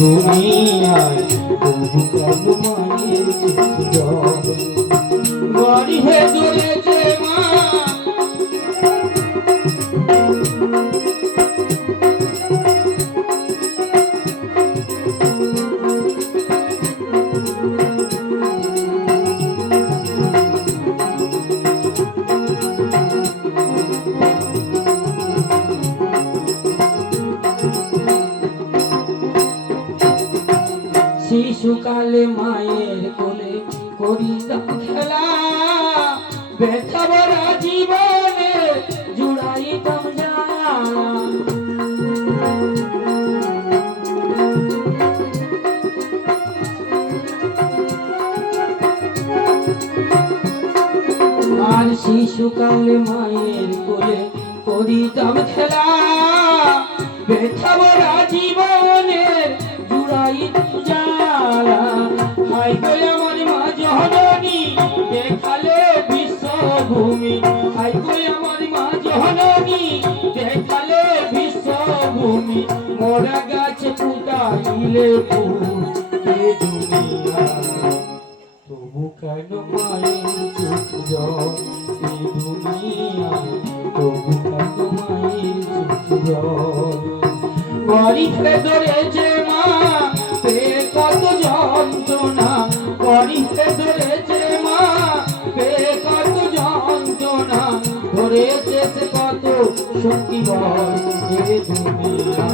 দুনিয়ায় তবু কেন মায়ের চোখ জল বাড়ি হে ধরেছে মা শিশুকালে মায়ের কোলে করিতাম খেলা ব্যথা ভরা জীবনে জুড়াইতাম জ্বালা আর শিশুকালে মায়ের কোলে করিতাম খেলা ব্যথা ভরা জীবনে জুড়াইতাম জ্বালা হাই গো আমার মা জননী দেখালে বিশ্বভূমি হাই গো আমার মা জননী দেখালে বিশ্বভূমি মোরা গাছ ফুটাইলে ফুল এ দুনিয়া তবু কেন মায়ের চোখ জল এ দুনিয়া তবু কেন মায়ের চোখ জল বাড়িতে ধরেছে মা পে কত যন্ত্রণা বাড়িতে ধরেছে মা পে কত যন্ত্রণা ধরেছে সে কত শক্তি বল এ দুনিয়া